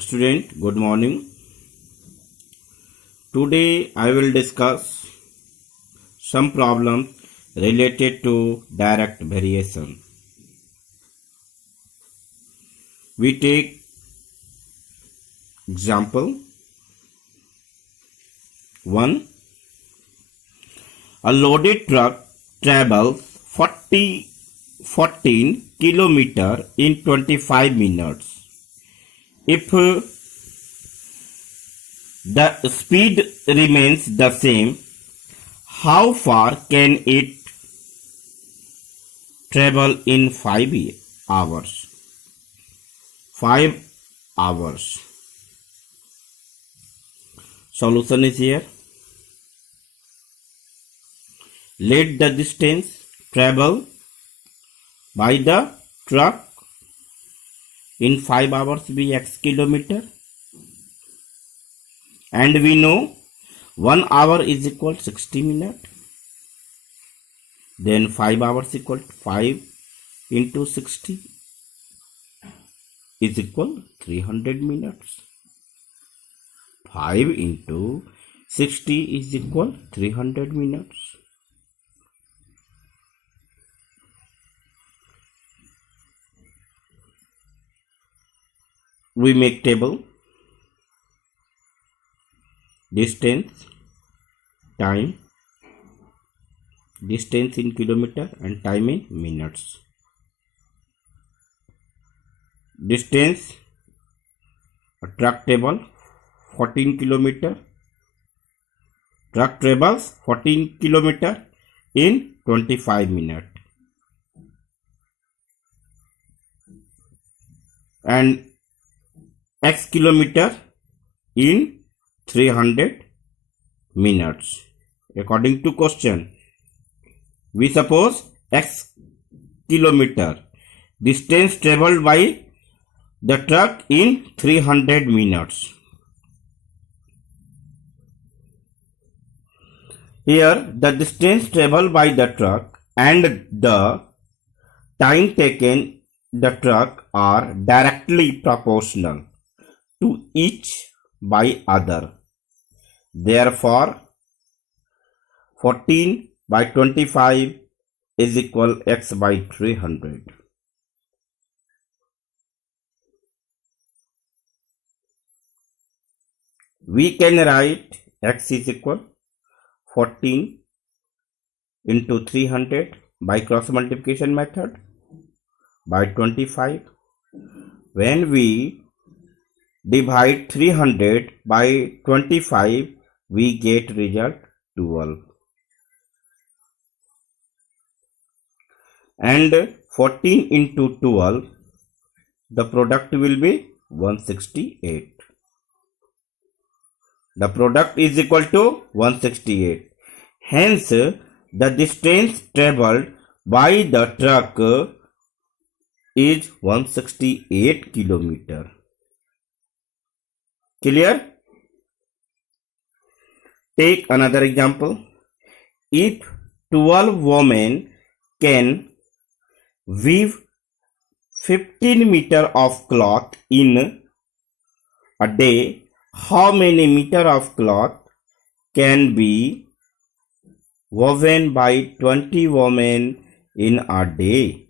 Student, good morning. Today I will discuss some problems related to direct variation. We take example 1. A loaded truck travels 14 km in 25 minutes. If the speed remains the same, how far can it travel in 5 hours? 5 hours. Solution is here. Let the distance travel by the truck in 5 hours be x kilometer, and we know 1 hour is equal to 60 minutes. Then 5 hours equal to 5 into 60 is equal to 300 minutes. 5 into 60 is equal to 300 minutes. We make table. Distance, time, distance in kilometer and time in minutes. Distance, a truck table 14 kilometer. Truck travels 14 kilometer in 25 minutes. And x kilometer in 300 minutes. According to question, we suppose x kilometer distance traveled by the truck in 300 minutes. Here the distance traveled by the truck and the time taken the truck are directly proportional to each by other. Therefore, 14 by 25 is equal x by 300. We can write x is equal 14 into 300 by cross multiplication method by 25. When we divide 300 by 25, we get result 12. And 14 into 12, the product will be 168. The product is equal to 168. Hence, the distance traveled by the truck is 168 kilometer. Clear? Take another example. If 12 women can weave 15 meter of cloth in a day, how many meter of cloth can be woven by 20 women in a day?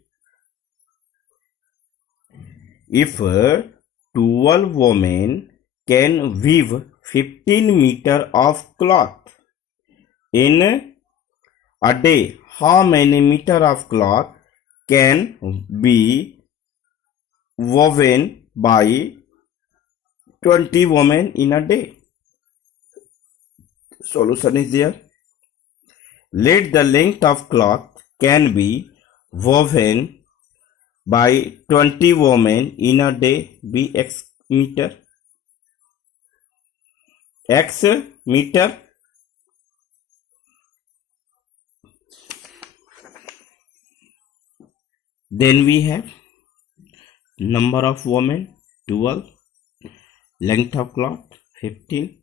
If 12 women can weave 15 meter of cloth in a day, how many meter of cloth can be woven by 20 women in a day? Solution is there. Let the length of cloth can be woven by 20 women in a day be x meter. X meter. Then we have number of women 12, length of cloth 15,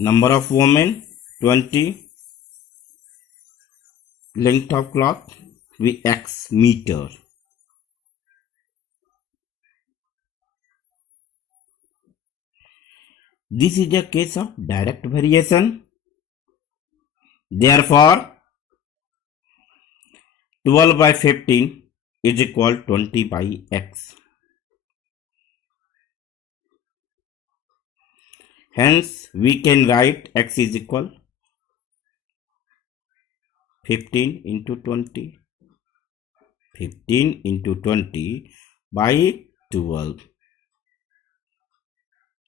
number of women 20, length of cloth be x meter. This is a case of direct variation. Therefore, 12 by 15 is equal 20 by x. Hence, we can write x is equal 15 into 20. 15 into 20 by 12.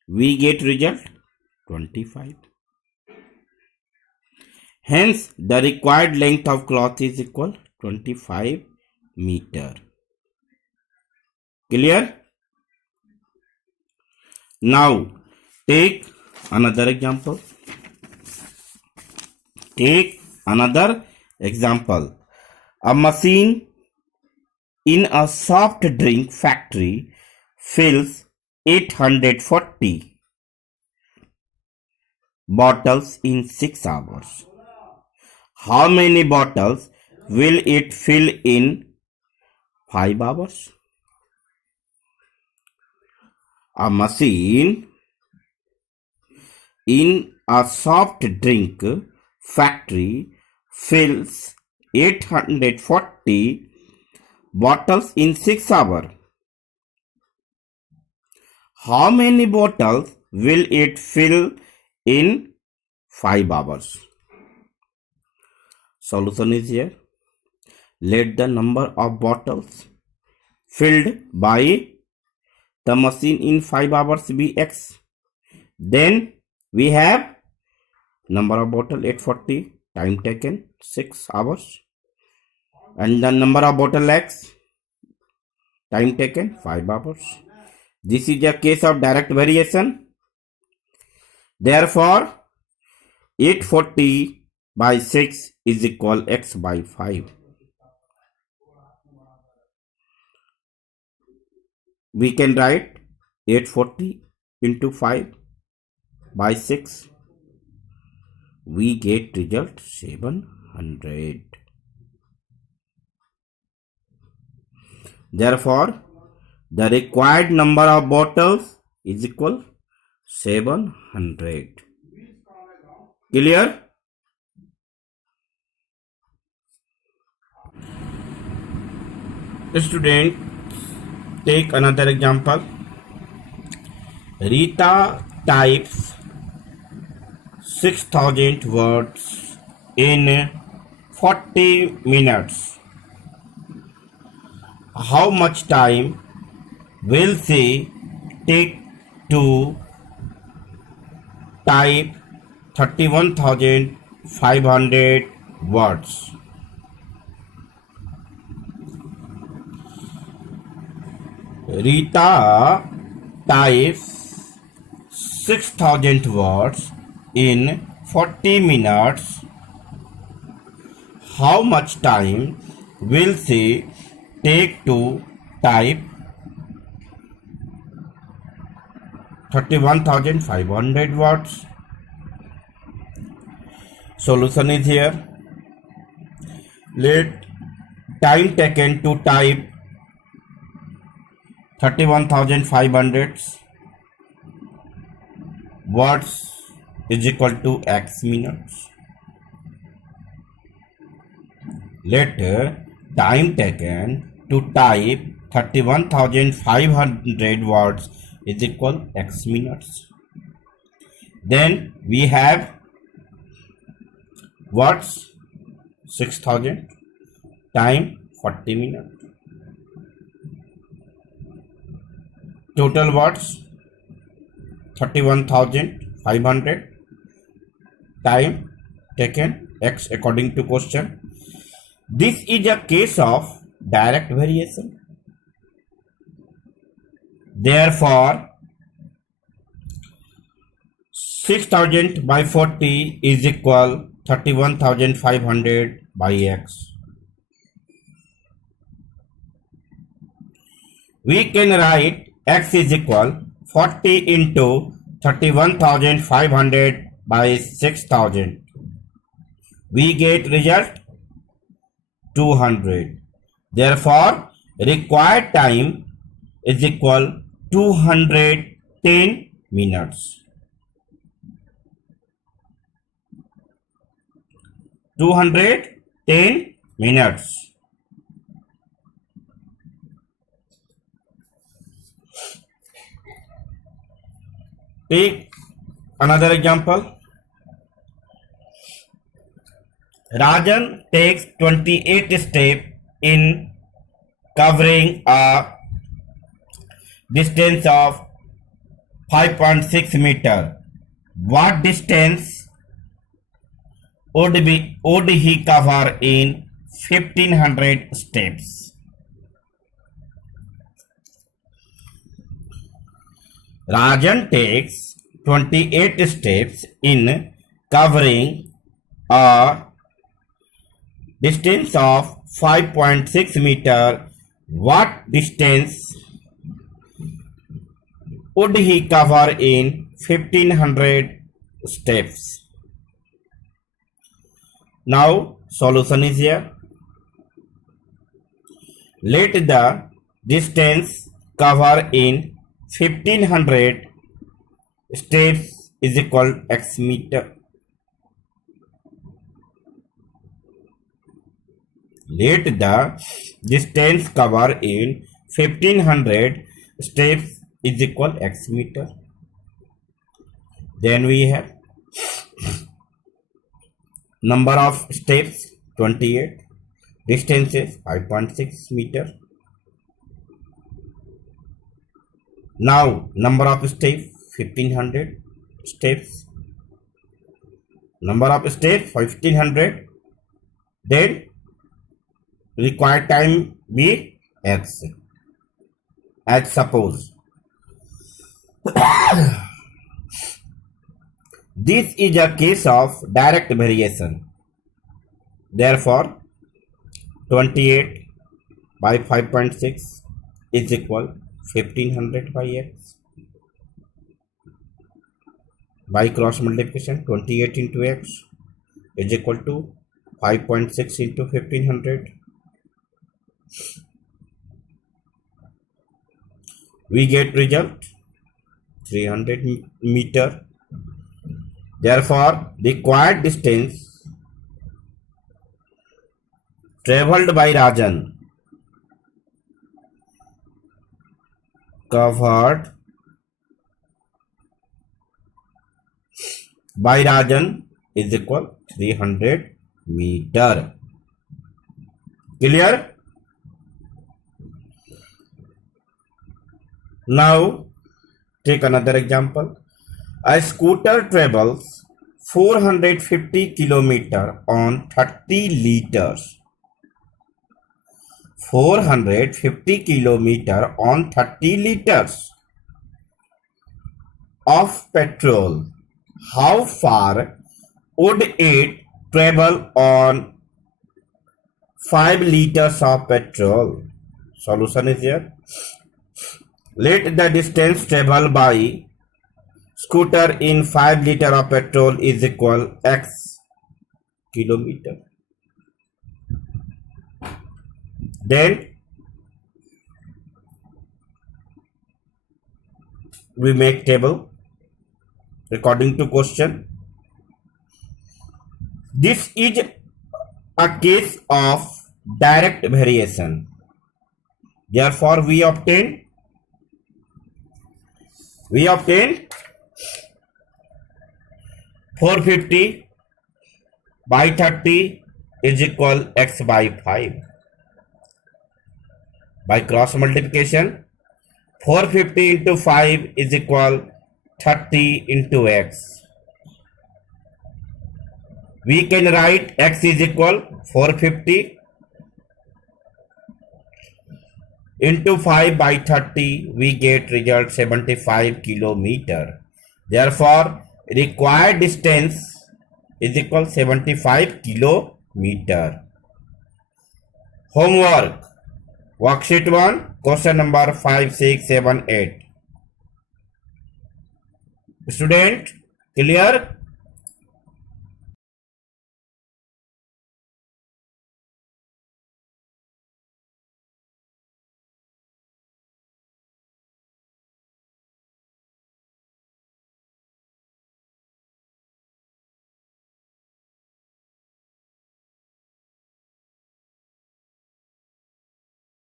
We get result 25. Hence, the required length of cloth is equal 25 meter. Clear? Now, take another example. Take another example. A machine in a soft drink factory fills 840 bottles in 6 hours. How many bottles will it fill in 5 hours? A machine in a soft drink factory fills 840 bottles in 6 hours. How many bottles will it fill in 5 hours? Solution is here. Let the number of bottles filled by the machine in 5 hours be x. Then we have number of bottle 840, time taken 6 hours, and the number of bottle x, time taken 5 hours. This is a case of direct variation. Therefore, 840 by 6 is equal x by 5. We can write 840 into 5 by 6. We get result 700. Therefore, the required number of bottles is equal 700. Clear? Student, take another example. Rita types 6,000 words in 40 minutes. How much time will she take to type 31,500 words? Rita types 6,000 words in 40 minutes. How much time will she take to type 31,500 words? Solution is here. Let time taken to type 31,500 words is equal to x minutes. Let time taken to type 31,500 words is equal x minutes. Then we have words 6,000 time 40 minutes. Total words 31,500 time taken x according to question. This is a case of direct variation. Therefore, 6,000 by 40 is equal 31,500 by x. We can write x is equal 40 into 31,500 by 6,000. We get result 200. Therefore, required time is equal 210 minutes. 210 minutes. Take another example. Rajan takes 28 steps in covering a distance of 5.6 meter. What distance would he cover in 1500 steps? Rajan takes 28 steps in covering a distance of 5.6 meter. What distance would he cover in 1500 steps? Now solution is here. Let the distance cover in 1500 steps is equal to x meter. Let the distance cover in 1500 steps is equal to x meter. Then we have number of steps 28, distance is 5.6 meter. Now number of steps 1500 steps. Number of steps 1500. Then required time be x. As suppose this is a case of direct variation. Therefore 28 by 5.6 is equal 1500 by x. By cross multiplication 28 into x is equal to 5.6 into 1500. We get result 300 meter. Therefore, required distance travelled by Rajan covered by Rajan is equal 300 meter. Clear? Now take another example. A scooter travels 450 km on 30 liters. 450 km on 30 liters of petrol. How far would it travel on 5 liters of petrol? Solution is here. Let the distance traveled by scooter in 5 liter of petrol is equal x kilometer. Then we make table according to question. This is a case of direct variation. Therefore we obtain 450 by 30 is equal x by 5. By cross multiplication 450 into 5 is equal 30 into x. We can write x is equal 450 into 5 by 30, we get result 75 kilometer. Therefore, required distance is equal 75 kilometer. Homework. Worksheet 1, question number 5, 6, 7, 8. Student, clear?